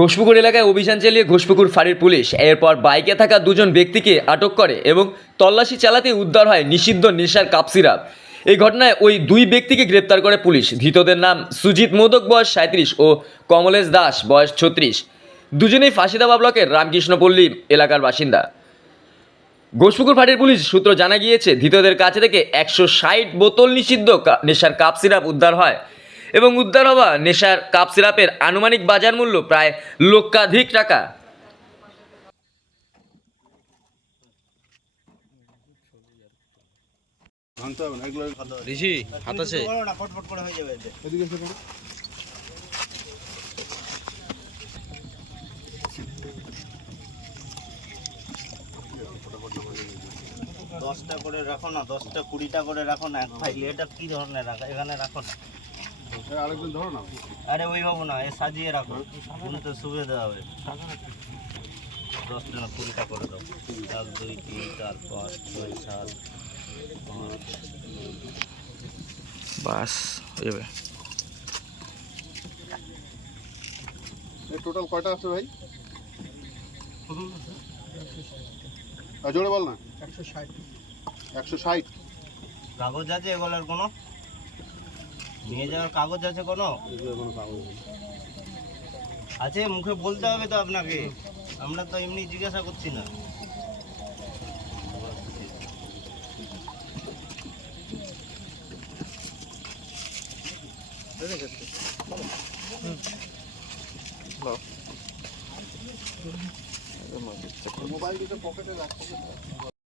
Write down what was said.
ঘোষপুকুর এলাকায় অভিযান চালিয়ে ঘোষপুকুর ফাঁড়ির পুলিশ। এরপর বাইকে থাকা দুজন ব্যক্তিকে আটক করে এবং তল্লাশি চালাতে উদ্ধার হয় নিষিদ্ধ নেশার কাপ সিরাপ। এই ঘটনায় ওই দুই ব্যক্তিকে গ্রেপ্তার করে পুলিশ। ধৃতদের নাম সুজিত মোদক, বয়স সাঁত্রিশ ও কমলেশ দাস, বয়স ছত্রিশ। দুজনেই ফাঁসিদাবা ব্লকের রামকৃষ্ণপল্লী এলাকার বাসিন্দা। ঘোষপুকুর ফাঁড়ির পুলিশ সূত্র জানা গিয়েছে, ধৃতদের কাছে থেকে একশো ষাট বোতল নিষিদ্ধ নেশার কাপ সিরাপ উদ্ধার হয়। এবং উদ্ধার হওয়া নেশার কাপ সিরাপের আনুমানিক বাজার মূল্য প্রায় লক্ষাধিক টাকা। ঋষি হাত আছে। দশটা করে রাখো না দশটা কুড়িটা করে রাখো না এক ফাইল এটা কি ধরনের রাখো? এখানে রাখো না। আরেকজন ধরো না। আরে ওই ভাবো না এ সাজিয়ে রাখো। তো সুবিধা হবে। দশটা না কুড়িটা করে দাও। এক দুই তিন চার পাঁচ ছয় সাত পাঁচ বাস হয়ে যাবে টোটাল কয়টা আছে ভাই? আর জোরে বল না। একশো ষাট। একশো ষাট। কাগজ আছে এগুলোর কোনো? নিয়ে যাওয়ার কাগজ আছে কোনো? কাগজ আছে মুখে বলতে হবে তো আপনাকে। আমরা তো এমনি জিজ্ঞাসা করছি না। মোবাইল দুটো পকেটে রাখ পকেটে রাখ।